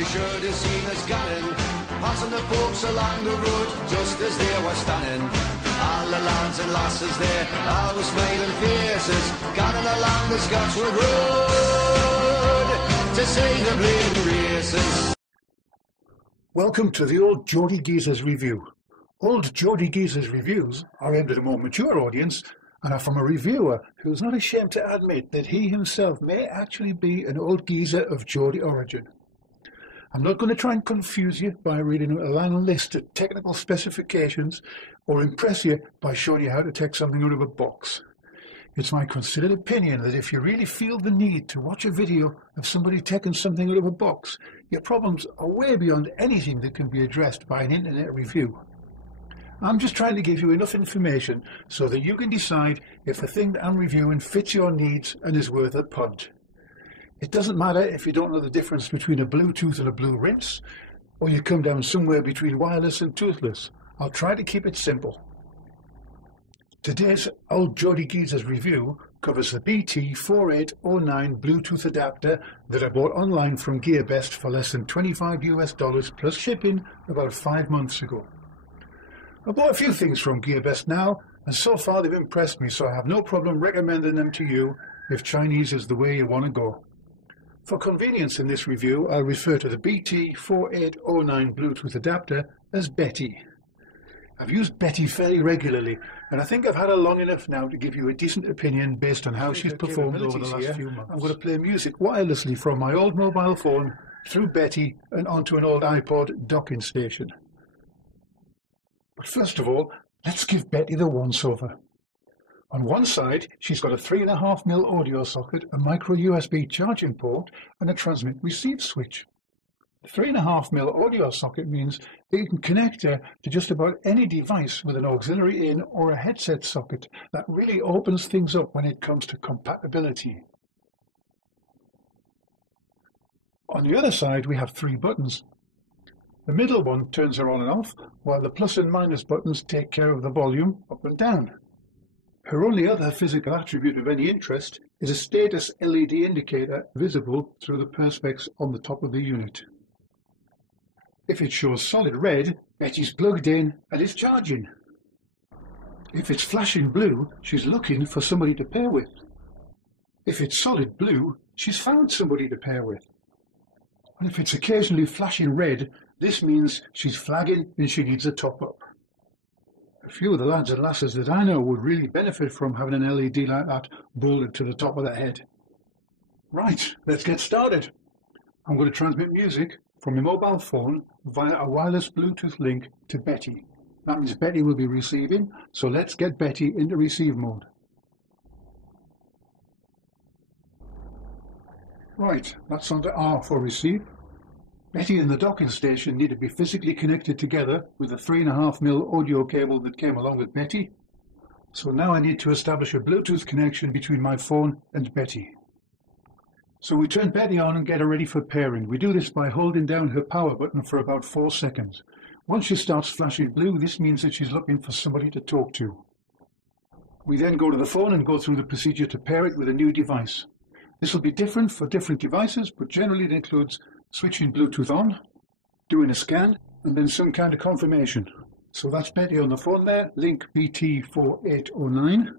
You should have seen us gunning, passing the folks along the road just as they were standing. All the lads and lasses there, all with smiling faces, gunning along the Scotswood Road to see the bleeding races. Welcome to the Old Geordie Geezers Review. Old Geordie Geezers Reviews are aimed at a more mature audience and are from a reviewer who is not ashamed to admit that he himself may actually be an old geezer of Geordie origin. I'm not going to try and confuse you by reading a long list of technical specifications or impress you by showing you how to take something out of a box. It's my considered opinion that if you really feel the need to watch a video of somebody taking something out of a box, your problems are way beyond anything that can be addressed by an internet review. I'm just trying to give you enough information so that you can decide if the thing that I'm reviewing fits your needs and is worth a punt. It doesn't matter if you don't know the difference between a Bluetooth and a blue rinse, or you come down somewhere between wireless and toothless. I'll try to keep it simple. Today's Old Geordie Geezers review covers the BT4809 Bluetooth adapter that I bought online from GearBest for less than $25 plus shipping about 5 months ago. I bought a few things from GearBest now, and so far they've impressed me, so I have no problem recommending them to you if Chinese is the way you want to go. For convenience in this review, I'll refer to the BT4809 Bluetooth adapter as Betty. I've used Betty fairly regularly, and I think I've had her long enough now to give you a decent opinion based on how she's performed over the last few months. I'm going to play music wirelessly from my old mobile phone through Betty and onto an old iPod docking station. But first of all, let's give Betty the once-over. On one side, she's got a 3.5mm audio socket, a micro USB charging port, and a transmit-receive switch. The 3.5mm audio socket means that you can connect her to just about any device with an auxiliary in or a headset socket. That really opens things up when it comes to compatibility. On the other side, we have 3 buttons. The middle one turns her on and off, while the plus and minus buttons take care of the volume up and down. Her only other physical attribute of any interest is a status LED indicator visible through the perspex on the top of the unit. If it shows solid red, Betty's plugged in and is charging. If it's flashing blue, she's looking for somebody to pair with. If it's solid blue, she's found somebody to pair with. And if it's occasionally flashing red, this means she's flagging and she needs a top-up. A few of the lads and lasses that I know would really benefit from having an LED like that bolted to the top of their head. Right, let's get started. I'm going to transmit music from my mobile phone via a wireless Bluetooth link to Betty. That means Betty will be receiving, so let's get Betty into receive mode. Right, that's on to R for receive. Betty and the docking station need to be physically connected together with the 3.5mm audio cable that came along with Betty. So now I need to establish a Bluetooth connection between my phone and Betty. So we turn Betty on and get her ready for pairing. We do this by holding down her power button for about 4 seconds. Once she starts flashing blue, this means that she's looking for somebody to talk to. We then go to the phone and go through the procedure to pair it with a new device. This will be different for different devices, but generally it includes switching Bluetooth on, doing a scan, and then some kind of confirmation. So that's Betty on the phone there, link BT4809.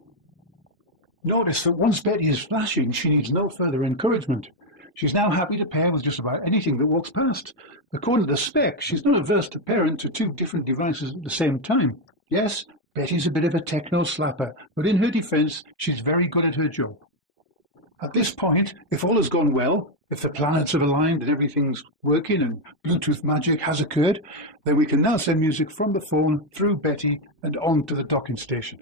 Notice that once Betty is flashing, she needs no further encouragement. She's now happy to pair with just about anything that walks past. According to the spec, she's not averse to pairing to 2 different devices at the same time. Yes, Betty's a bit of a techno slapper, but in her defense, she's very good at her job. At this point, if all has gone well, if the planets have aligned and everything's working and Bluetooth magic has occurred, then we can now send music from the phone through Betty and on to the docking station.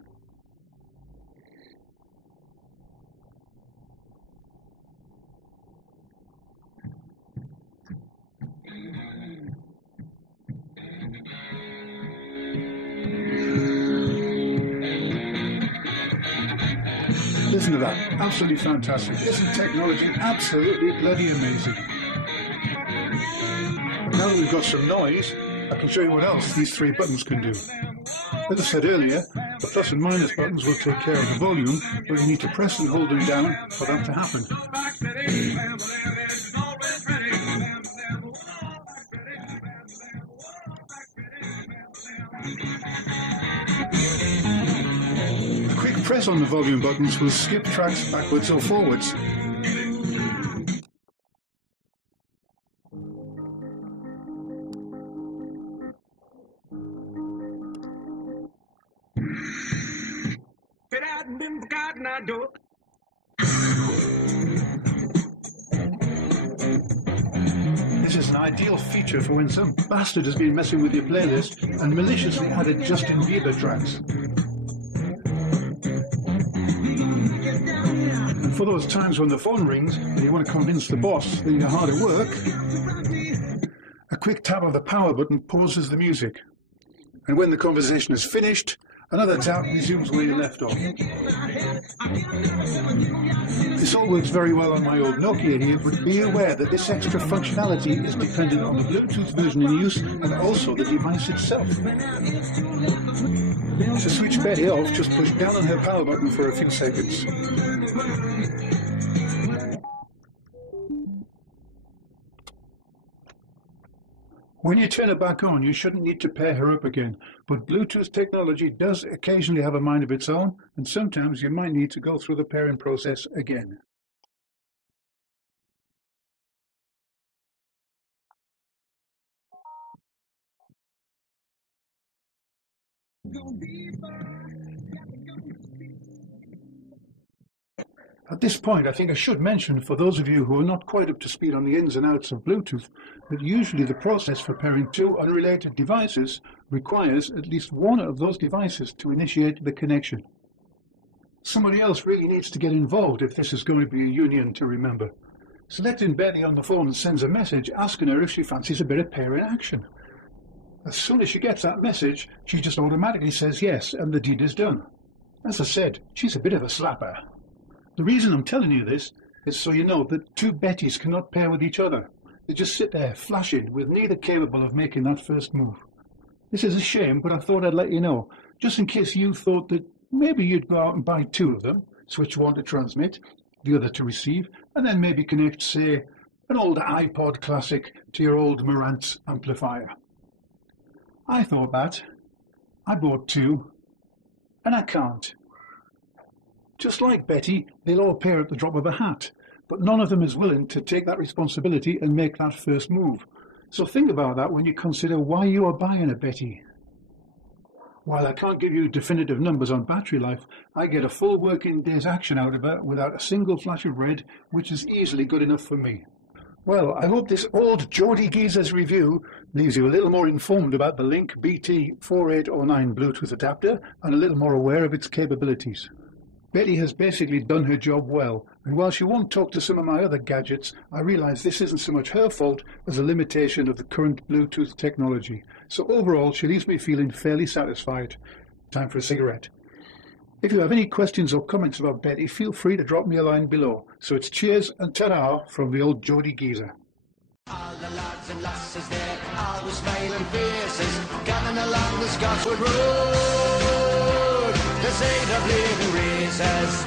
Listen to that, absolutely fantastic. Isn't technology absolutely bloody amazing? Now that we've got some noise, I can show you what else these 3 buttons can do. As I said earlier, the plus and minus buttons will take care of the volume, but you need to press and hold them down for that to happen. press on the volume buttons will skip tracks backwards or forwards. This is an ideal feature for when some bastard has been messing with your playlist and maliciously added Justin Bieber tracks. And for those times when the phone rings and you want to convince the boss that you're hard at work, a quick tap of the power button pauses the music. And when the conversation is finished, another tap resumes where you left off. This all works very well on my old Nokia here, but be aware that this extra functionality is dependent on the Bluetooth version in use and also the device itself. To switch Betty off, just push down on her power button for a few seconds. When you turn it back on, you shouldn't need to pair her up again, but Bluetooth technology does occasionally have a mind of its own, and sometimes you might need to go through the pairing process again. At this point, I think I should mention, for those of you who are not quite up to speed on the ins and outs of Bluetooth, that usually the process for pairing two unrelated devices requires at least one of those devices to initiate the connection. Somebody else really needs to get involved if this is going to be a union to remember. Selecting Betty on the phone sends a message asking her if she fancies a bit of pairing action. As soon as she gets that message, she just automatically says yes, and the deed is done. As I said, she's a bit of a slapper. The reason I'm telling you this is so you know that two Bettys cannot pair with each other. They just sit there flashing with neither capable of making that first move. This is a shame, but I thought I'd let you know, just in case you thought that maybe you'd go out and buy two of them, switch one to transmit, the other to receive, and then maybe connect, say, an old iPod Classic to your old Marantz amplifier. I thought that. I bought two, and I can't. Just like Betty, they'll all pair at the drop of a hat, but none of them is willing to take that responsibility and make that first move. So think about that when you consider why you are buying a Betty. While I can't give you definitive numbers on battery life, I get a full working day's action out of her without a single flash of red, which is easily good enough for me. Well, I hope this old Geordie Geezer's review leaves you a little more informed about the Link BT4809 Bluetooth adapter and a little more aware of its capabilities. Betty has basically done her job well, and while she won't talk to some of my other gadgets, I realise this isn't so much her fault as a limitation of the current Bluetooth technology. So overall, she leaves me feeling fairly satisfied. Time for a cigarette. If you have any questions or comments about Betty, feel free to drop me a line below. So it's cheers and ta-da from the old Geordie Geezer. All the lads and lasses there, always smiling faces, gathering along the Scotswood Road to see the bleeding races.